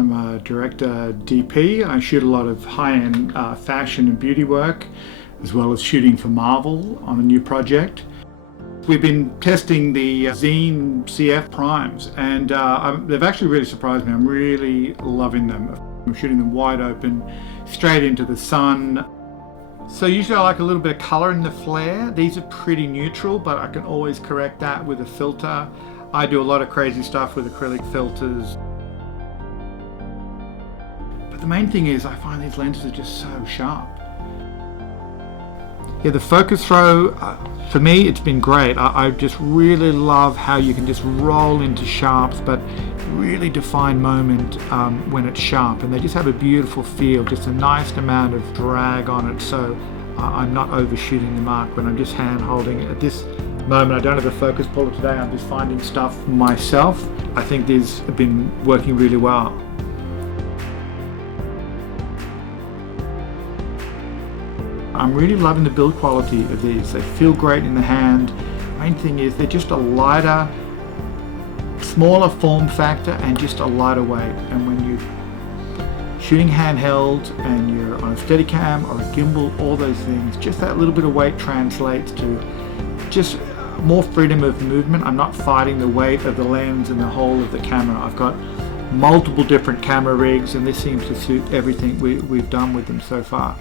I'm a director DP. I shoot a lot of high-end fashion and beauty work, as well as shooting for Marvel on a new project. We've been testing the XEEN CF primes, and they've actually really surprised me. I'm really loving them. I'm shooting them wide open, straight into the sun. So usually I like a little bit of color in the flare. These are pretty neutral, but I can always correct that with a filter. I do a lot of crazy stuff with acrylic filters. But the main thing is I find these lenses are just so sharp. Yeah, the focus throw, for me, it's been great. I just really love how you can just roll into sharps, but really define moment when it's sharp. And they just have a beautiful feel, just a nice amount of drag on it. So I'm not overshooting the mark when I'm just hand holding. At this moment, I don't have a focus puller today. I'm just finding stuff myself. I think these have been working really well. I'm really loving the build quality of these. They feel great in the hand. Main thing is they're just a lighter, smaller form factor and just a lighter weight. And when you're shooting handheld and you're on a Steadicam or a gimbal, all those things, just that little bit of weight translates to just more freedom of movement. I'm not fighting the weight of the lens and the whole of the camera. I've got multiple different camera rigs, and this seems to suit everything we've done with them so far.